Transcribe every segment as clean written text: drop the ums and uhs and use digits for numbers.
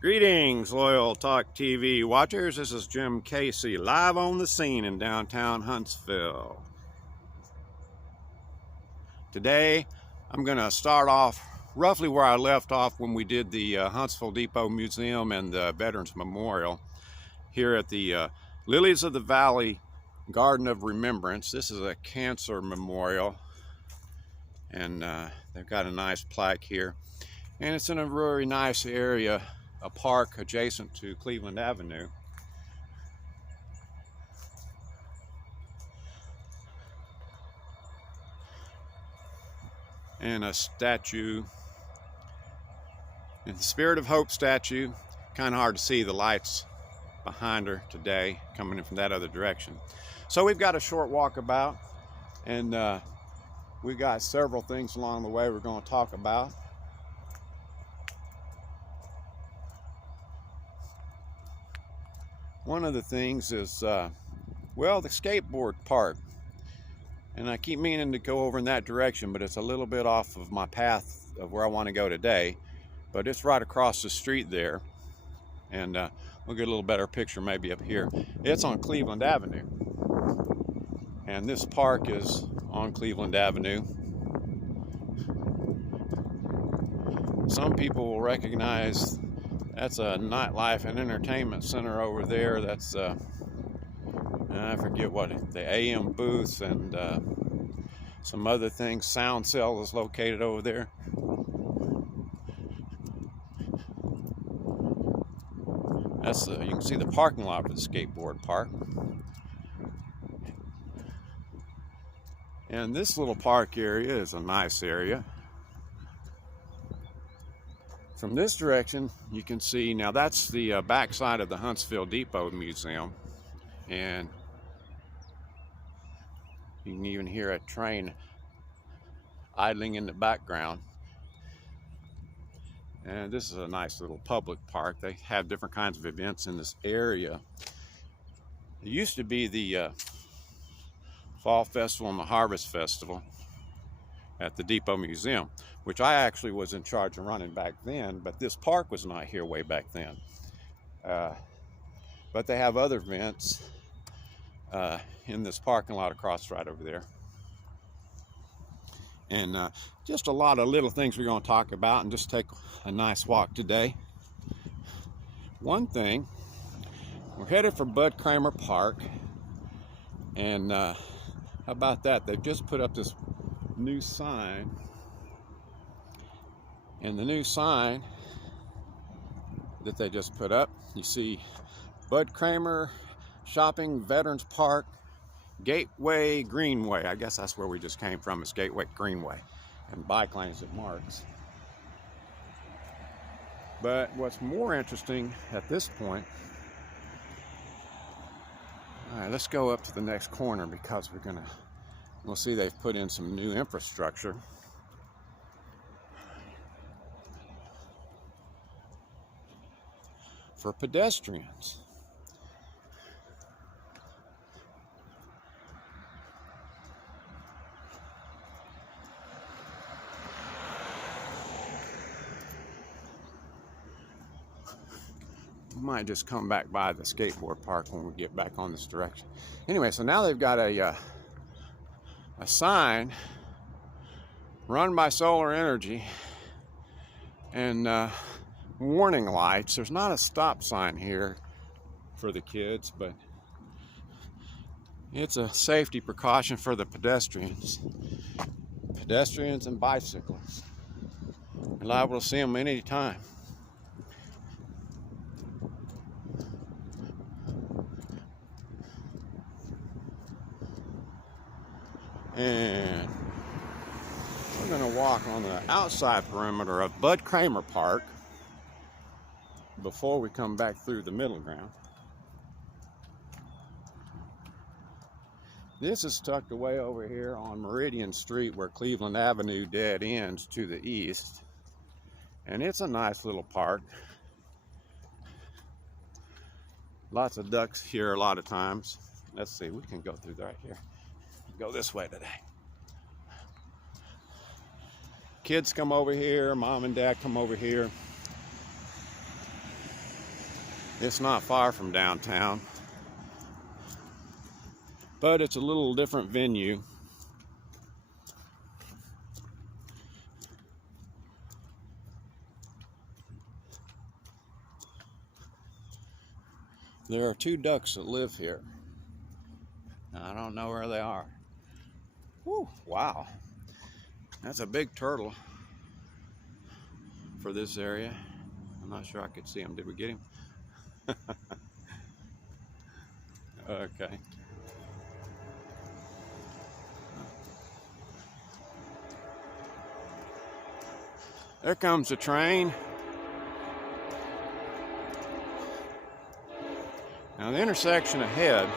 Greetings, loyal Talk TV watchers. This is Jim Casey, live on the scene in downtown Huntsville. Today, I'm going to start off roughly where I left off when we did the Huntsville Depot Museum and the Veterans Memorial here at the Lilies of the Valley Garden of Remembrance. This is a cancer memorial, and they've got a nice plaque here. And it's in a very nice area, a park adjacent to Cleveland Avenue. And a statue, the Spirit of Hope statue. Kind of hard to see the lights behind her today coming in from that other direction. So we've got a short walkabout, and we've got several things along the way we're going to talk about. One of the things is, well, the skateboard park. And I keep meaning to go over in that direction, but it's a little bit off of my path of where I want to go today. But it's right across the street there. And we'll get a little better picture maybe up here. It's on Cleveland Avenue. And this park is on Cleveland Avenue. Some people will recognize that's a nightlife and entertainment center over there. That's I forget what the AM booth and some other things. Sound cell is located over there. That's you can see the parking lot for the skateboard park. And this little park area is a nice area. From this direction, you can see, now that's the back side of the Huntsville Depot Museum. And you can even hear a train idling in the background. And this is a nice little public park. They have different kinds of events in this area. It used to be the Fall Festival and the Harvest Festival at the Depot Museum, which I actually was in charge of running back then, but this park was not here way back then. But they have other events in this parking lot across right over there. And just a lot of little things we're going to talk about and just take a nice walk today. One thing, we're headed for Bud Kramer Park, and how about that? They've just put up this new sign, and the new sign that they just put up, you see Bud Kramer Shopping Veterans Park Gateway Greenway. I guess that's where we just came from, is Gateway Greenway, and bike lanes it marks. But what's more interesting at this point, all right, let's go up to the next corner, because we'll see they've put in some new infrastructure. For pedestrians. We might just come back by the skateboard park when we get back on this direction. Anyway, so now they've got a sign run by solar energy and warning lights. There's not a stop sign here for the kids, but it's a safety precaution for the pedestrians and bicyclists. You're liable to see them any time. And we're going to walk on the outside perimeter of Bud Kramer Park before we come back through the middle ground. This is tucked away over here on Meridian Street, where Cleveland Avenue dead ends to the east. And it's a nice little park. Lots of ducks here a lot of times. Let's see, we can go through right here. Go this way today. Kids come over here, mom and dad come over here. It's not far from downtown, but it's a little different venue. There are 2 ducks that live here. I don't know where they are. Whew, wow. That's a big turtle for this area. I'm not sure I could see him. Did we get him? Okay. There comes the train. Now the intersection ahead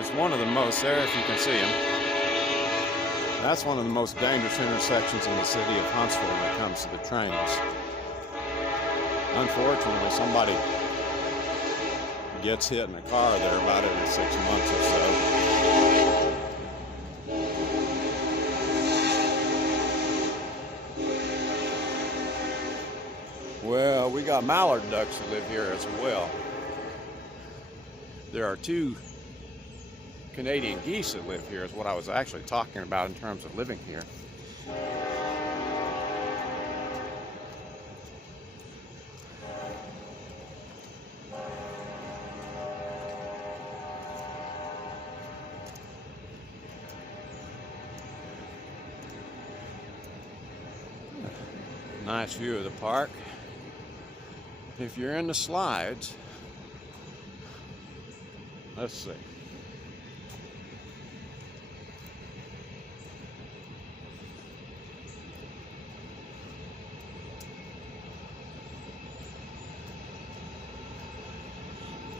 is one of the most, there if you can see them, that's one of the most dangerous intersections in the city of Huntsville when it comes to the trains. Unfortunately, somebody gets hit in a car there about every 6 months or so. Well, we got mallard ducks that live here as well. There are 2 Canadian geese that live here, is what I was actually talking about in terms of living here. Nice view of the park. If you're in the slides, let's see.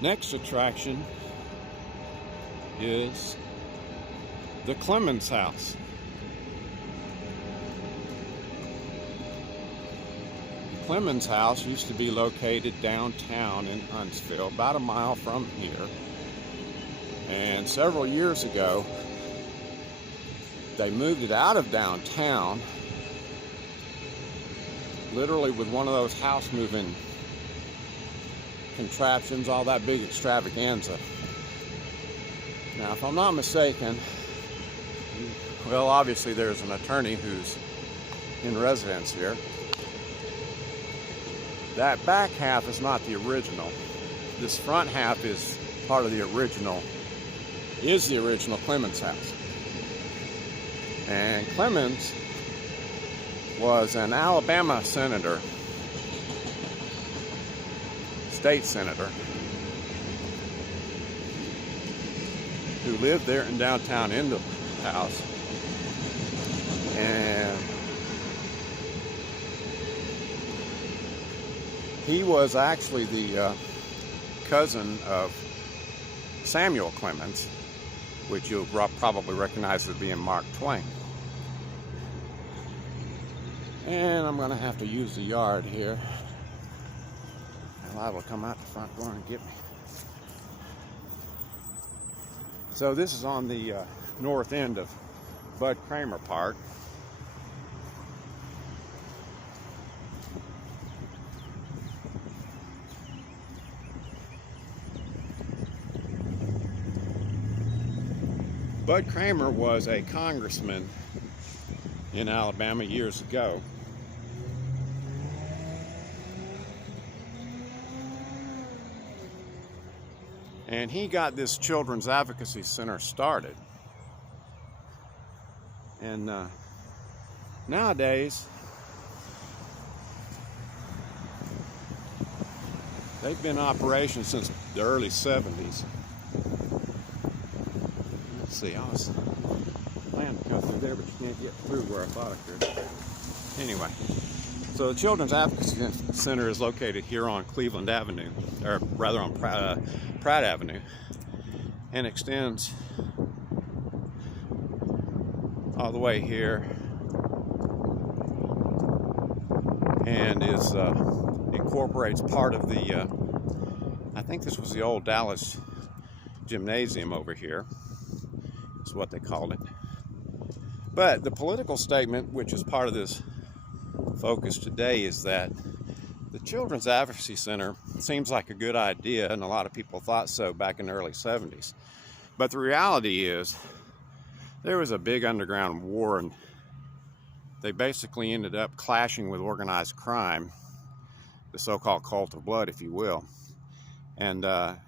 Next attraction is the Clemens House. The Clemens House used to be located downtown in Huntsville, about a mile from here. And several years ago, they moved it out of downtown, literally with one of those house moving contraptions, all that big extravaganza. Now, if I'm not mistaken, well, obviously there's an attorney who's in residence here. That back half is not the original. This front half is part of the original, is the original Clemens House. And Clemens was an Alabama senator, state senator, who lived there in downtown in the house. And he was actually the cousin of Samuel Clemens, which you'll probably recognize as being Mark Twain. And I'm going to have to use the yard here. And I will come out the front door and get me. So this is on the north end of Bud Kramer Park. Bud Kramer was a congressman in Alabama years ago. And he got this children's advocacy center started. And nowadays, they've been in operation since the early 70s. Let's see, I was planning to go through there, but you can't get through where I thought I could. Anyway, so the Children's Advocacy Center is located here on Cleveland Avenue, or rather on Pratt Avenue, and extends all the way here, and incorporates part of the, I think this was the old Dallas Gymnasium over here, is what they called it. But the political statement, which is part of this focus today, is that The Children's Advocacy Center seems like a good idea, and a lot of people thought so back in the early 70s. But the reality is, there was a big underground war, and they basically ended up clashing with organized crime, the so-called cult of blood, if you will. And at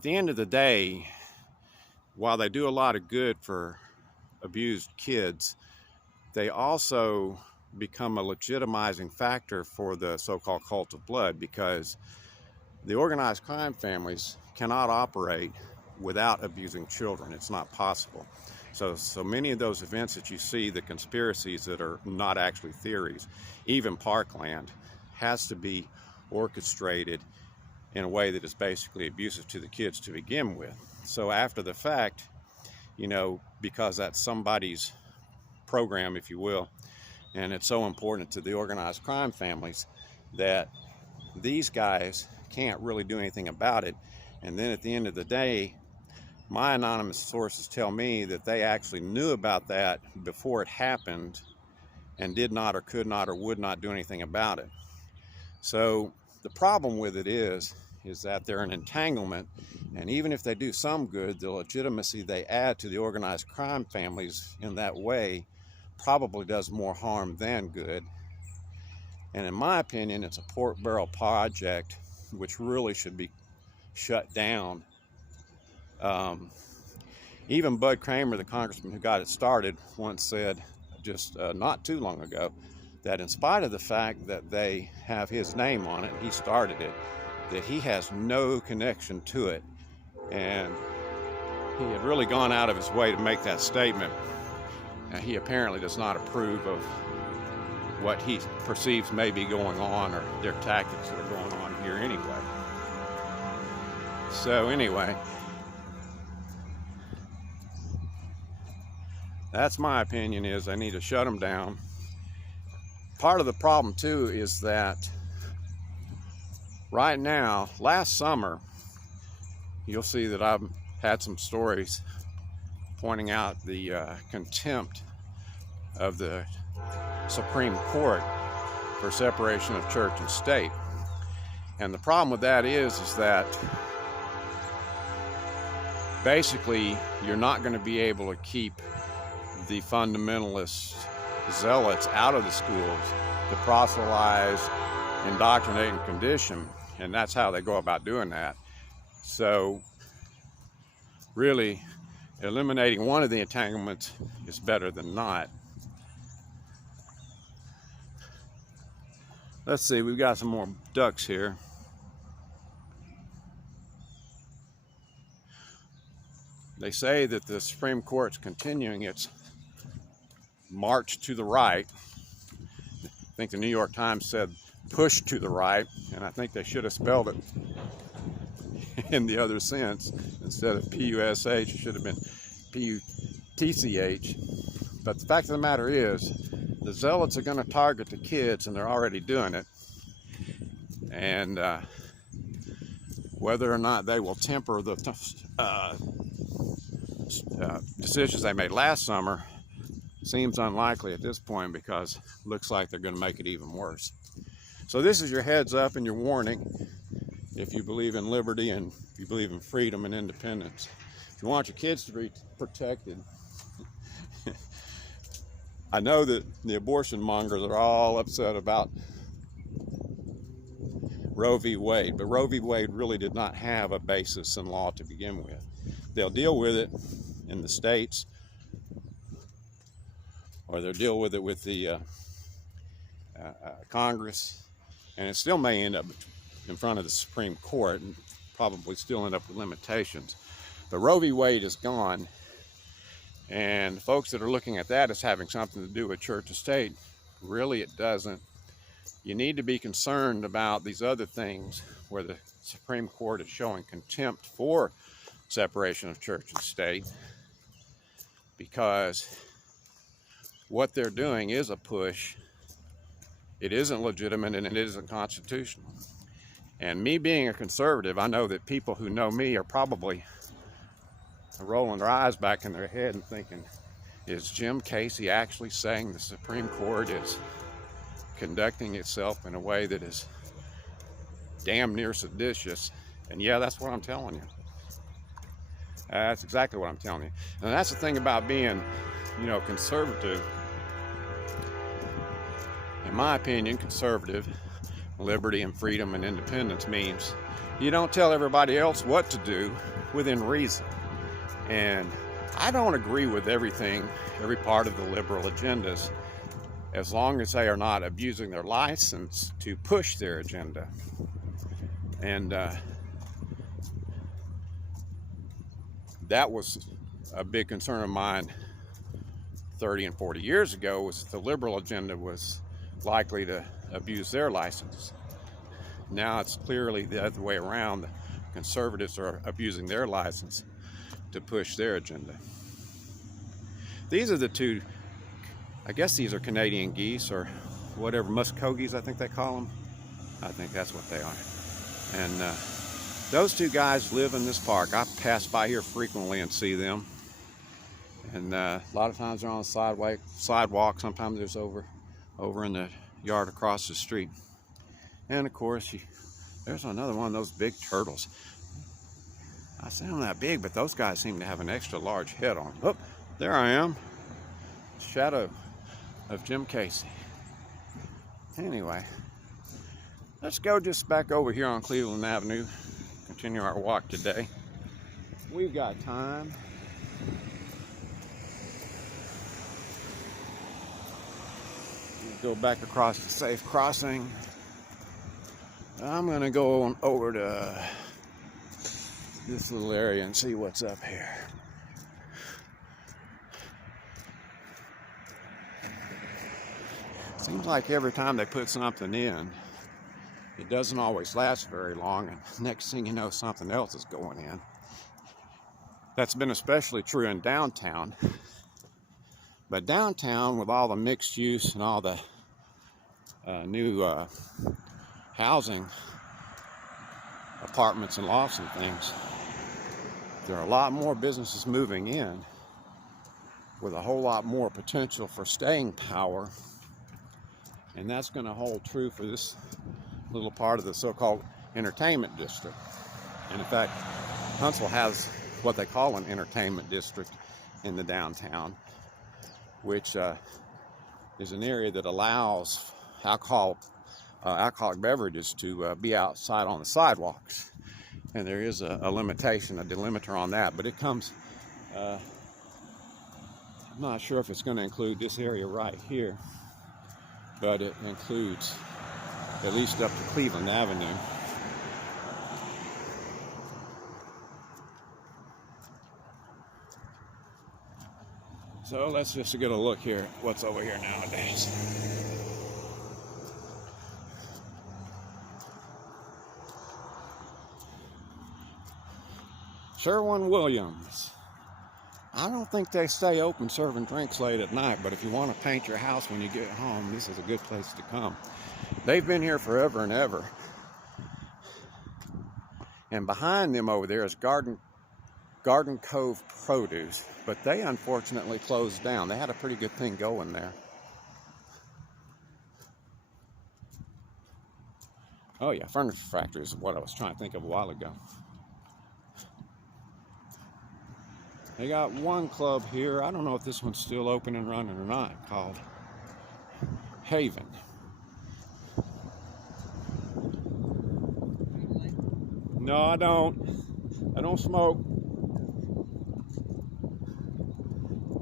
the end of the day, while they do a lot of good for abused kids, they also become a legitimizing factor for the so-called cult of blood, because the organized crime families cannot operate without abusing children. It's not possible. So many of those events that you see, the conspiracies that are not actually theories, even Parkland, has to be orchestrated in a way that is basically abusive to the kids to begin with. So after the fact, you know, because that's somebody's program, if you will, and it's so important to the organized crime families that these guys can't really do anything about it. And then at the end of the day, my anonymous sources tell me that they actually knew about that before it happened and did not or could not or would not do anything about it. So the problem with it is that they're an entanglement, and even if they do some good, the legitimacy they add to the organized crime families in that way probably does more harm than good. And in my opinion, it's a pork barrel project which really should be shut down. Even Bud Kramer, the congressman who got it started, once said just not too long ago that in spite of the fact that they have his name on it, he started it, that he has no connection to it. And he had really gone out of his way to make that statement. He apparently does not approve of what he perceives may be going on, or their tactics that are going on here anyway. So anyway, that's my opinion, is they need to shut them down. Part of the problem too is that right now, last summer, you'll see that I've had some stories pointing out the contempt of the Supreme Court for separation of church and state. And the problem with that is that basically you're not going to be able to keep the fundamentalist zealots out of the schools to proselytize, indoctrinate, and condition. And that's how they go about doing that. So really, eliminating one of the entanglements is better than not. Let's see, we've got some more ducks here. They say that the Supreme Court's continuing its march to the right. I think the New York Times said push to the right, and I think they should have spelled it in the other sense. Instead of P-U-S-H, it should have been P-U-T-C-H. But the fact of the matter is, the zealots are going to target the kids, and they're already doing it. And whether or not they will temper the decisions they made last summer seems unlikely at this point, because it looks like they're going to make it even worse. So this is your heads up and your warning if you believe in liberty and if you believe in freedom and independence. If you want your kids to be protected, I know that the abortion mongers are all upset about Roe v. Wade, but Roe v. Wade really did not have a basis in law to begin with. They'll deal with it in the states, or they'll deal with it with the Congress, and it still may end up in front of the Supreme Court and probably still end up with limitations. But Roe v. Wade is gone, and folks that are looking at that as having something to do with church and state, really it doesn't. You need to be concerned about these other things where the Supreme Court is showing contempt for separation of church and state, because what they're doing is a push. It isn't legitimate and it isn't constitutional. And me being a conservative, I know that people who know me are probably rolling their eyes back in their head and thinking, is Jim Casey actually saying the Supreme Court is conducting itself in a way that is damn near seditious. And yeah, that's what I'm telling you. That's exactly what I'm telling you. And that's the thing about being, you know, conservative. In my opinion, conservative, liberty and freedom and independence means you don't tell everybody else what to do within reason. And I don't agree with everything, every part of the liberal agendas, as long as they are not abusing their license to push their agenda. And that was a big concern of mine 30 and 40 years ago, was the liberal agenda was likely to abuse their license. Now it's clearly the other way around. The conservatives are abusing their license to push their agenda. These are the two, I guess these are Canadian geese or whatever, muskogees I think they call them. I think that's what they are. And those two guys live in this park. I pass by here frequently and see them. And a lot of times they're on the sidewalk. Sometimes there's over in the yard across the street. And of course, there's another one of those big turtles. I say I'm not big, but those guys seem to have an extra large head on. Oh, there I am. Shadow of Jim Casey. Anyway, let's go just back over here on Cleveland Avenue. Continue our walk today. We've got time. Go back across the safe crossing. I'm gonna go on over to this little area and see what's up here. Seems like every time they put something in, it doesn't always last very long, and next thing you know, something else is going in. That's been especially true in downtown. But downtown, with all the mixed use and all the new housing, apartments and lofts and things, there are a lot more businesses moving in with a whole lot more potential for staying power. And that's going to hold true for this little part of the so-called entertainment district. And in fact, Huntsville has what they call an entertainment district in the downtown, which is an area that allows alcoholic beverages to be outside on the sidewalks. And there is a limitation, a delimiter on that, but it comes, I'm not sure if it's going to include this area right here, but it includes at least up to Cleveland Avenue. So let's just get a look here at what's over here nowadays. Sherwin-Williams. I don't think they stay open serving drinks late at night, but if you want to paint your house when you get home, this is a good place to come. They've been here forever and ever. And behind them over there is Garden Cove Produce, but they unfortunately closed down. They had a pretty good thing going there. Oh yeah, Furniture Factory is what I was trying to think of a while ago. They got one club here, I don't know if this one's still open and running or not, called Haven. No, I don't smoke.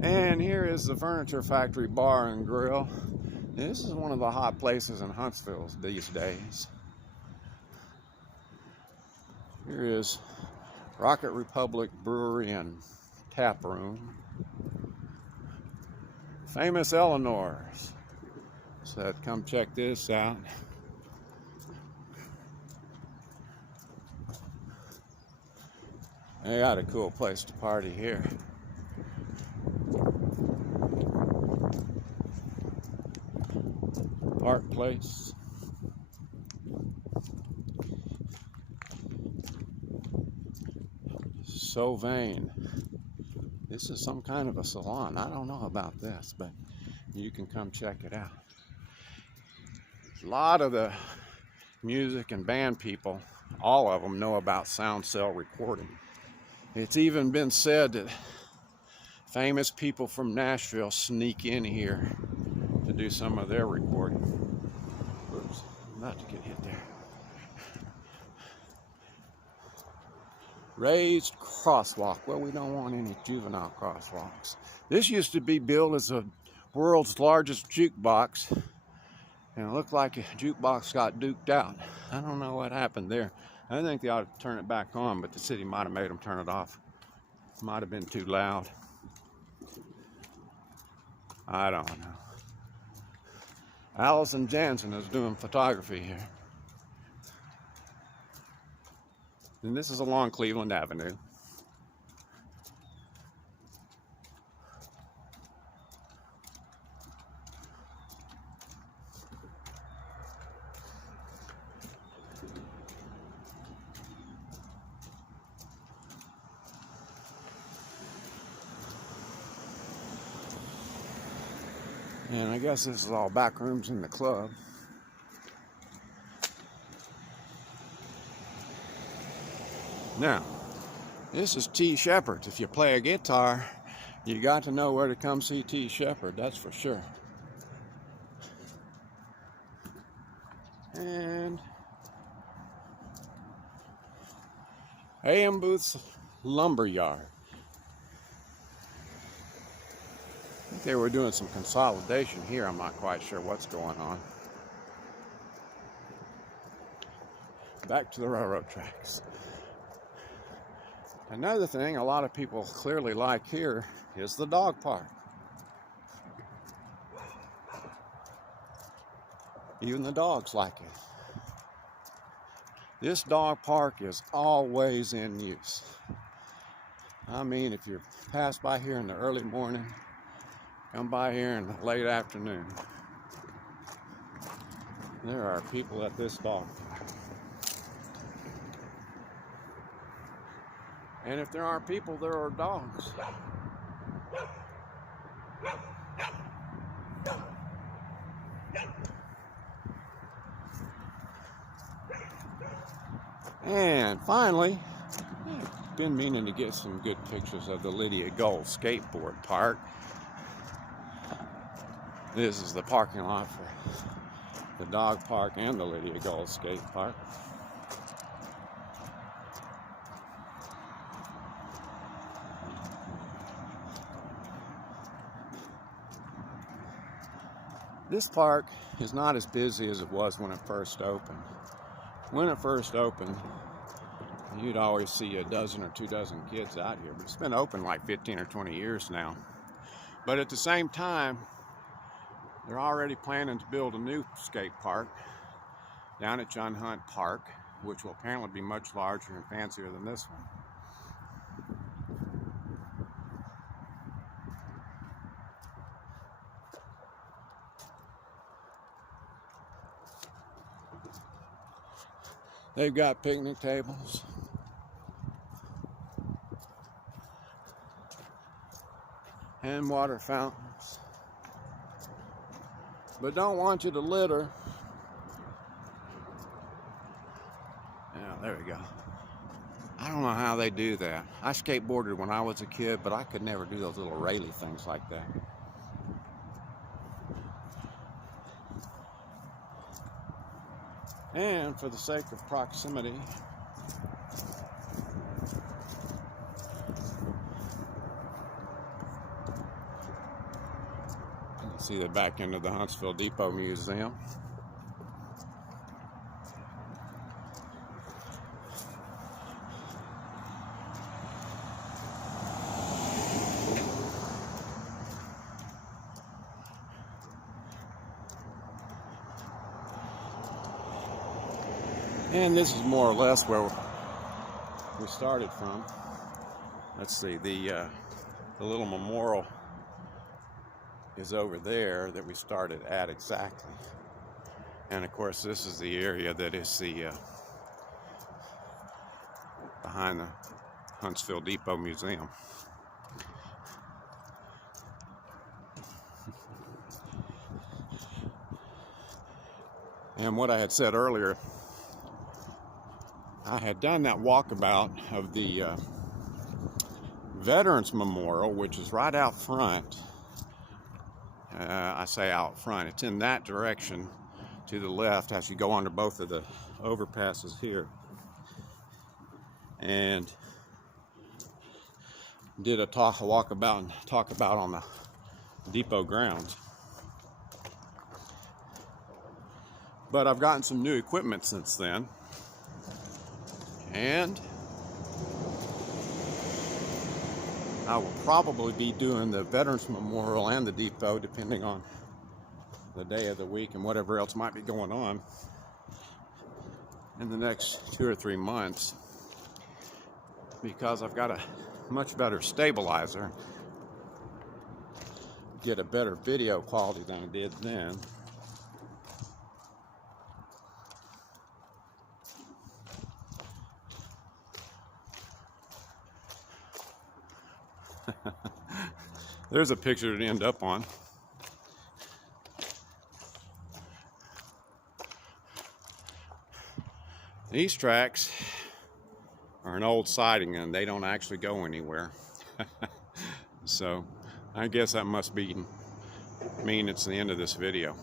And here is the Furniture Factory Bar and Grill. This is one of the hot places in Huntsville these days. Here is Rocket Republic Brewery and Tap Room. Famous Eleanor's. So come check this out. They got a cool place to party here. Park Place. So vain. This is some kind of a salon. I don't know about this, but you can come check it out. A lot of the music and band people, all of them, know about sound cell recording. It's even been said that famous people from Nashville sneak in here to do some of their recording. Oops, not to get hit there. Raised crosswalk. Well, we don't want any juvenile crosswalks. This used to be billed as the world's largest jukebox, and it looked like a jukebox got duked out. I don't know what happened there. I think they ought to turn it back on, but the city might have made them turn it off. Might have been too loud. I don't know. Allison Jansen is doing photography here. And this is along Cleveland Avenue. And I guess this is all back rooms in the club. Now, this is T. Shepard. If you play a guitar, you got to know where to come see T. Shepard, that's for sure. And A.M. Booth's Lumber Yard. I think they were doing some consolidation here. I'm not quite sure what's going on. Back to the railroad tracks. Another thing a lot of people clearly like here is the dog park. Even the dogs like it. This dog park is always in use. I mean, if you pass by here in the early morning, come by here in the late afternoon, there are people at this dog park. And if there aren't people, there are dogs. And finally, I've been meaning to get some good pictures of the Lydia Gold skateboard park. This is the parking lot for the dog park and the Lydia Gold skate park. This park is not as busy as it was when it first opened. When it first opened, you'd always see a dozen or 2 dozen kids out here, but it's been open like 15 or 20 years now. But at the same time, they're already planning to build a new skate park down at John Hunt Park, which will apparently be much larger and fancier than this one. They've got picnic tables. And water fountains. But don't want you to litter. Yeah, there we go. I don't know how they do that. I skateboarded when I was a kid, but I could never do those little Rayleigh things like that. And for the sake of proximity, you can see the back end of the Huntsville Depot Museum. And this is more or less where we started from. Let's see, the little memorial is over there that we started at exactly. And of course, this is the area that is the behind the Huntsville Depot Museum. And what I had said earlier, I had done that walkabout of the Veterans Memorial, which is right out front. I say out front, it's in that direction to the left as you go under both of the overpasses here. And did a walkabout and talk about on the depot grounds. But I've gotten some new equipment since then, and I will probably be doing the Veterans Memorial and the depot depending on the day of the week and whatever else might be going on in the next 2 or 3 months, because I've got a much better stabilizer, get a better video quality than I did then. There's a picture to end up on. These tracks are an old siding and they don't actually go anywhere. So I guess that must mean it's the end of this video.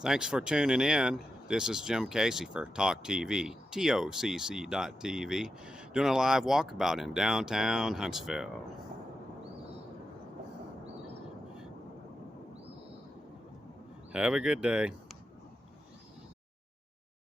Thanks for tuning in. This is Jim Casey for Talk TV, TOCC.TV, doing a live walkabout in downtown Huntsville. Have a good day.